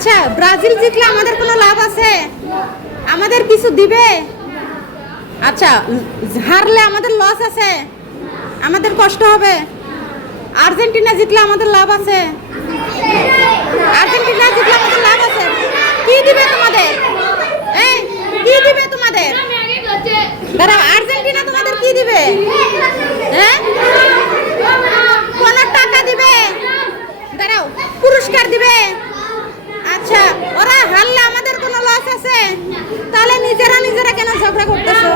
আচ্ছা, ব্রাজিল জিতলে আমাদের কোনো লাভ আছে? আমাদের কিছু দিবে? আচ্ছা, হারলে আমাদের লস আছে? আমাদের কষ্ট হবে? আর্জেন্টিনা জিতলে আমাদের লাভ আছে? আর্জেন্টিনা জিতলে আমাদের লাভ আছে? কি দিবে তোমাদের? কি দিবে তোমাদের? দাঁড়াও, আর্জেন্টিনা তোমাদের কি দিবে? হ্যাঁ, কোনো টাকা দিবে? দাঁড়াও, পুরস্কার দিবে? আচ্ছা, ওরা হারলে আমাদের কোনো লস আছে? তাহলে নিজেরা কেন ঝগড়া করতেছো?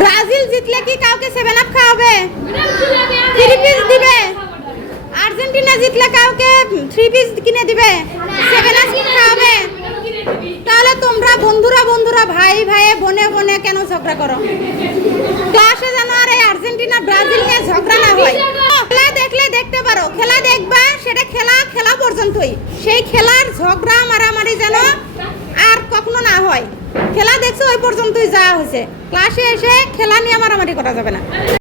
ব্রাজিল জিতলে কি কাউকে 7 আপ খাওয়াবে? 3 পিস দিবে? আর্জেন্টিনা জিতলে কাউকে 3 পিস কিনে দিবে? 7 আপ খাওয়াবে? তাহলে তোমরা বন্ধুরা ভাই বোনে কেন ঝগড়া করো? ক্লাসে যেন আর এই আর্জেন্টিনা ব্রাজিল নিয়ে ঝগড়া না হয়। খেলা দেখলে দেখতে পারো, খেলা দেখবা, সেটা খেলা পর্যন্তই। সেই খেলার ঝগড়া মারামারি যেন আর কখনো না হয়। খেলা দেখছো ওই পর্যন্তই যা হয়েছে, ক্লাসে এসে খেলা নিয়ে মারামারি করা যাবে না।